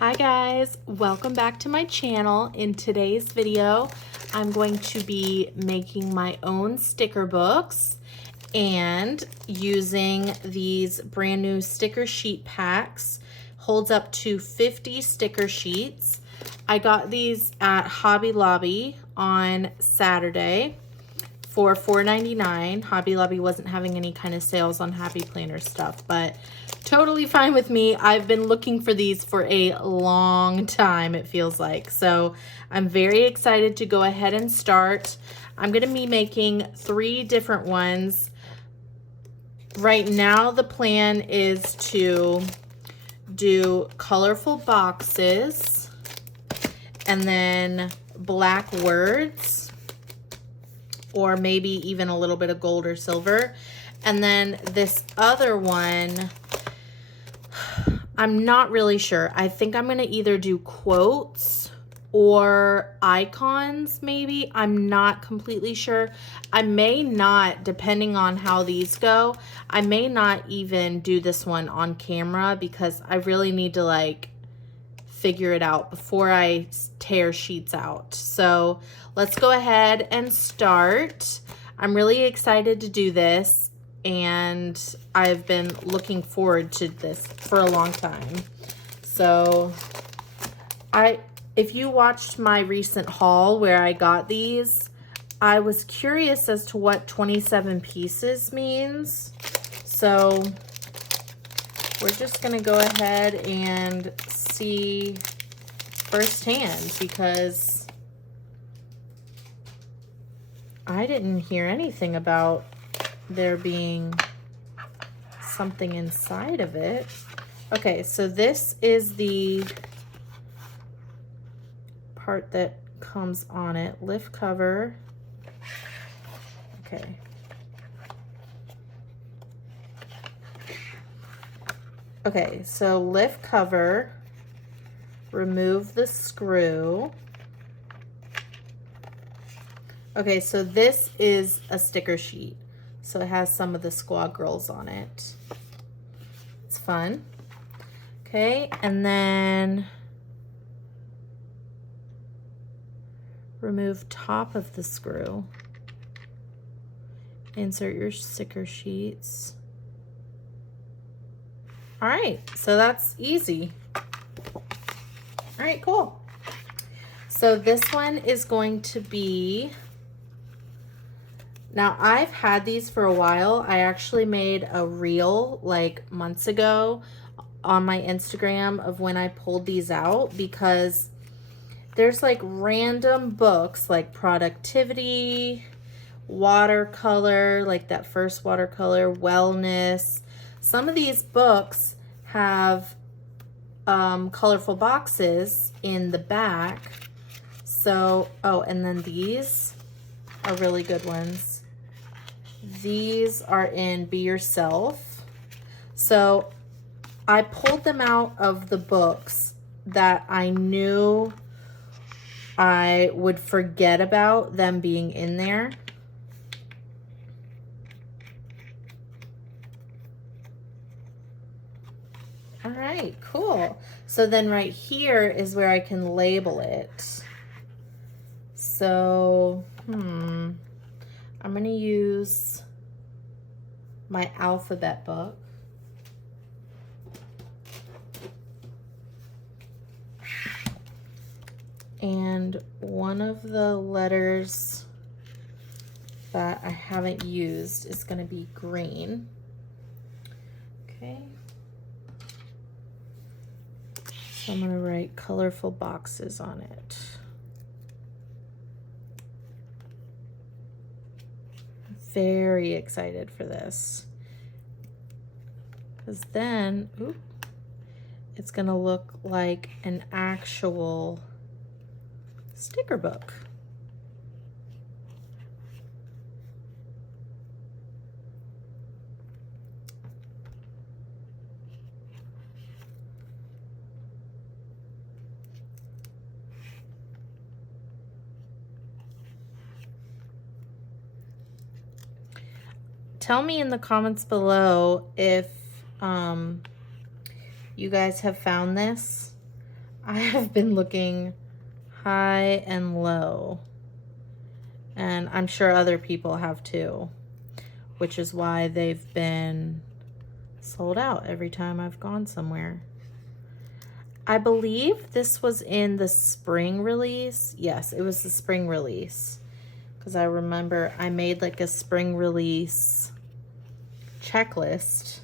Hi guys, welcome back to my channel. In today's video, I'm going to be making my own sticker books and using these brand new sticker sheet packs. Holds up to 50 sticker sheets. I got these at Hobby Lobby on Saturday for $4.99. Hobby Lobby wasn't having any kind of sales on Happy Planner stuff, but totally fine with me. I've been looking for these for a long time, it feels like. So I'm very excited to go ahead and start. I'm going to be making 3 different ones. Right now, the plan is to do colorful boxes and then black words, or maybe even a little bit of gold or silver. And then this other one, I'm not really sure. I think I'm gonna either do quotes or icons, maybe. I'm not completely sure. I may not, depending on how these go, I may not even do this one on camera because I really need to like figure it out before I tear sheets out. So let's go ahead and start. I'm really excited to do this, and I've been looking forward to this for a long time. So if you watched my recent haul where I got these, I was curious as to what 27 pieces means. So we're just gonna go ahead and see firsthand because I didn't hear anything about there being something inside of it. Okay, so this is the part that comes on it. Lift cover. Okay. Okay, so lift cover, remove the screw. Okay, so this is a sticker sheet. So it has some of the Squad Girls on it. It's fun. Okay, and then remove top of the screw. Insert your sticker sheets. All right, so that's easy. All right, cool. So this one is going to be, now I've had these for a while. I actually made a reel like months ago on my Instagram of when I pulled these out, because there's like random books like productivity, watercolor, like that first watercolor, wellness. Some of these books have colorful boxes in the back. So, oh, and then these are really good ones. These are in Be Yourself. So I pulled them out of the books that I knew I would forget about them being in there. All right, cool. So then right here is where I can label it. So, I'm gonna use my alphabet book. And one of the letters that I haven't used is gonna be green. Okay. So I'm gonna write colorful boxes on it. Very excited for this, because then it's gonna look like an actual sticker book. Tell me in the comments below if you guys have found this. I have been looking high and low, and I'm sure other people have too, which is why they've been sold out every time I've gone somewhere. I believe this was in the spring release. Yes, it was the spring release, because I remember I made like a spring release checklist,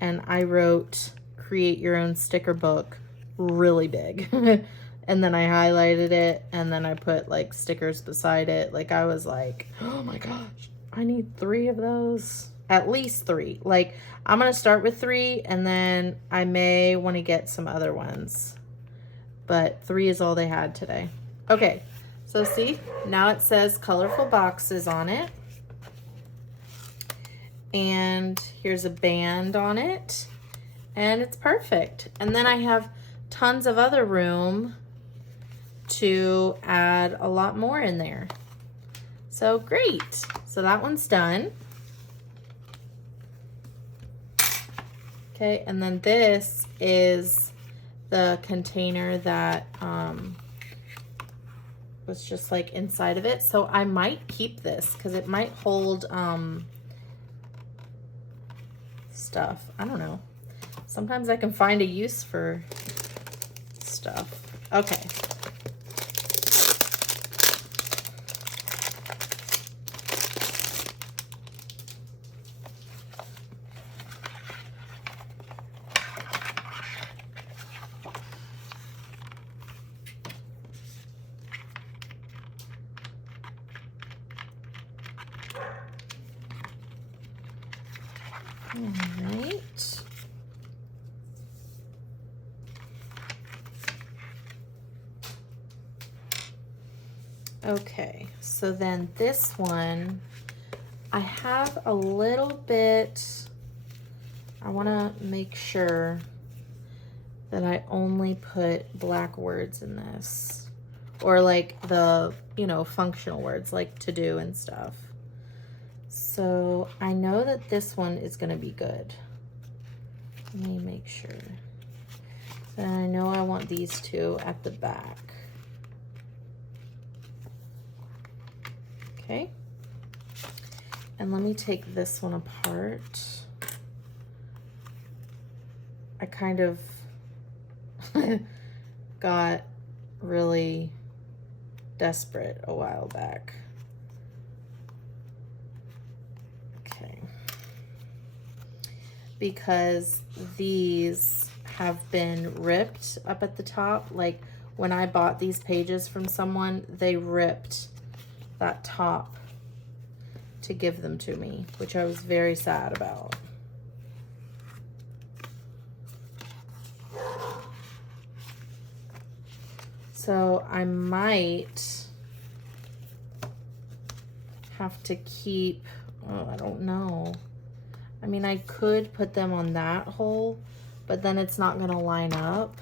and I wrote create your own sticker book really big. And then I highlighted it, and then I put like stickers beside it. Like I was like, oh my gosh, I need 3 of those. At least 3. Like I'm gonna start with 3, and then I may want to get some other ones. But 3 is all they had today. Okay, so see, now it says colorful boxes on it. And here's a band on it. And it's perfect. And then I have tons of other room to add a lot more in there. So great. So that one's done. Okay, and then this is the container that was just like inside of it. So I might keep this because it might hold stuff. I don't know. Sometimes I can find a use for stuff. Okay. All right. Okay, so then this one, I have a little bit, I want to make sure that I only put black words in this, or like the, you know, functional words like to do and stuff. So I know that this one is going to be good. Let me make sure. And I know I want these 2 at the back. Okay. And let me take this one apart. I kind of got really desperate a while back. Okay. Because these have been ripped up at the top. Like when I bought these pages from someone, they ripped that top to give them to me, which I was very sad about. So I might have to keep, oh, I don't know. I mean, I could put them on that hole, but then it's not gonna line up.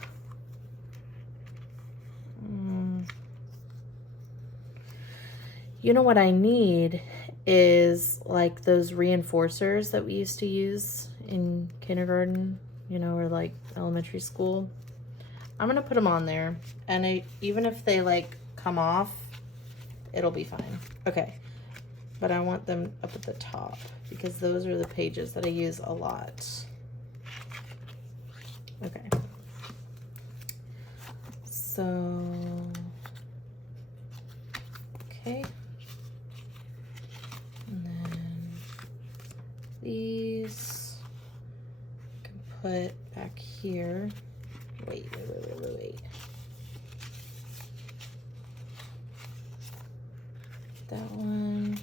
You know what I need is like those reinforcers that we used to use in kindergarten, you know, or like elementary school. I'm gonna put them on there, and even if they like come off, it'll be fine. Okay, but I want them up at the top because those are the pages that I use a lot. Okay, so, okay. And then these I can put back here. Wait. That one.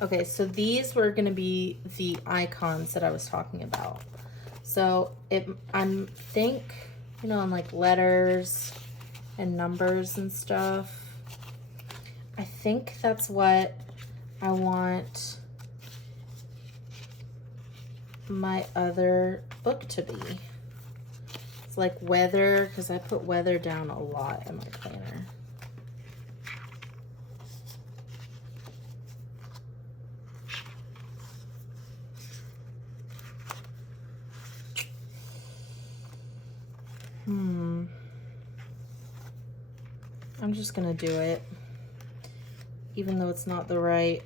Okay, so these were gonna be the icons that I was talking about. So I think, you know, on like letters and numbers and stuff, I think that's what I want my other book to be. It's like weather, because I put weather down a lot in my planner. I'm just gonna do it, even though it's not the right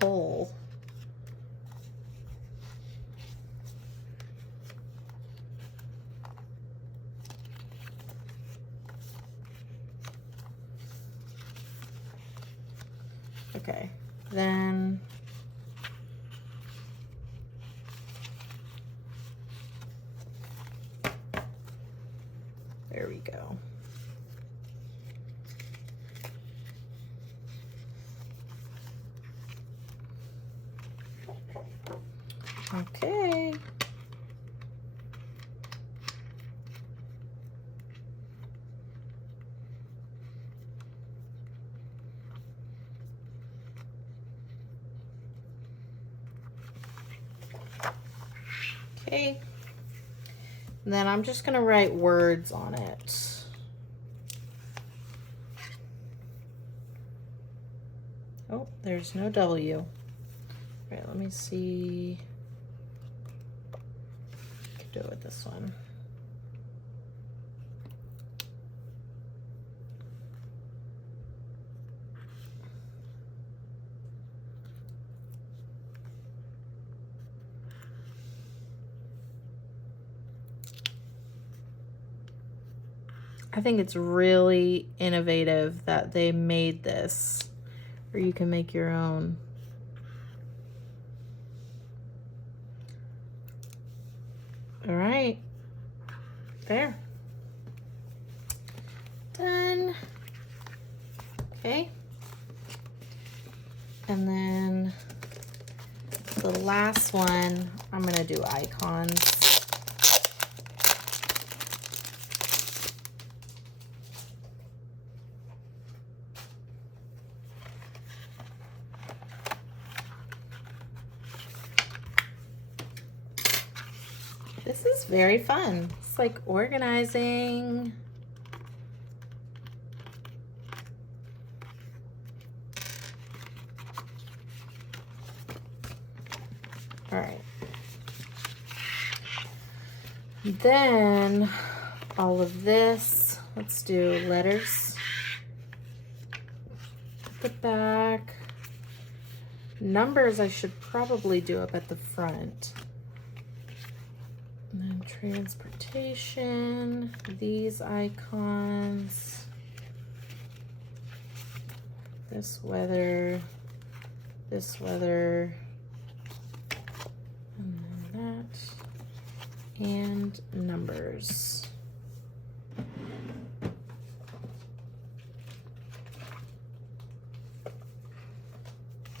hole. Okay, then there we go. Okay. Okay. And then I'm just going to write words on it. Oh, there's no W. All right, let me see. I could do it with this one. I think it's really innovative that they made this, or you can make your own. All right, there. Done. Okay. And then the last one, I'm gonna do icons. This is very fun. It's like organizing. All right. Then all of this, let's do letters at the back. Numbers I should probably do up at the front. And then transportation, these icons, this weather, and then that, and numbers.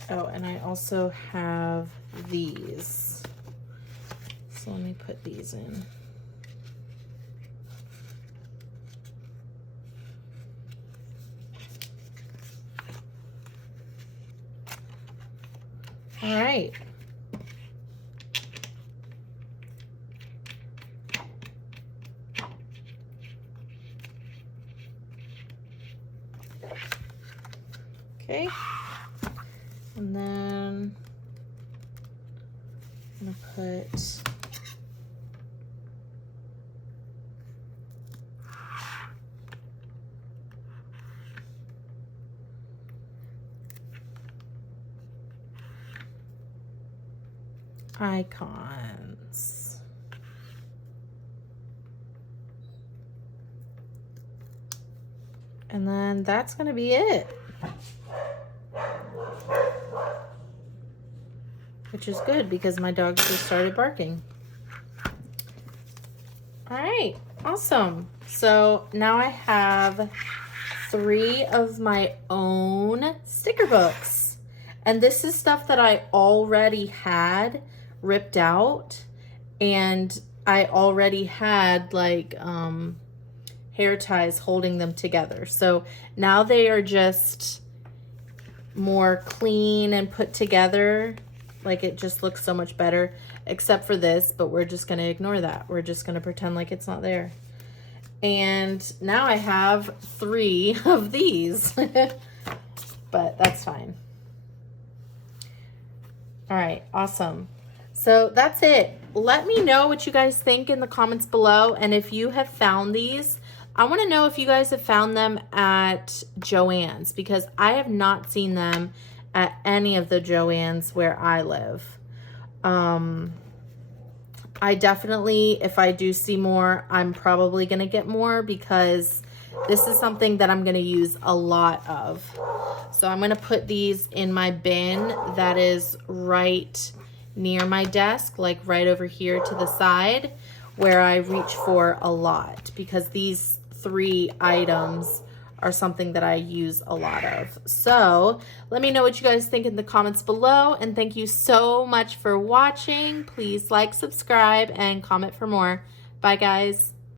Oh, and I also have these. So let me put these in. All right. Okay. And then I'm gonna put icons. And then that's gonna be it. Which is good because my dog just started barking. All right, awesome. So now I have 3 of my own sticker books. And this is stuff that I already had ripped out, and I already had like hair ties holding them together. So now they are just more clean and put together. Like it just looks so much better, except for this, but we're just gonna ignore that. We're just gonna pretend like it's not there. And now I have 3 of these, but that's fine. All right, awesome. So that's it. Let me know what you guys think in the comments below. And if you have found these, I want to know if you guys have found them at Joann's, because I have not seen them at any of the Joann's where I live. I definitely, if I do see more, I'm probably going to get more, because this is something that I'm going to use a lot of. So I'm going to put these in my bin that is right near my desk, like right over here to the side, where I reach for a lot, because these 3 items are something that I use a lot of. So let me know what you guys think in the comments below, and thank you so much for watching. Please like, subscribe, and comment for more. Bye, guys.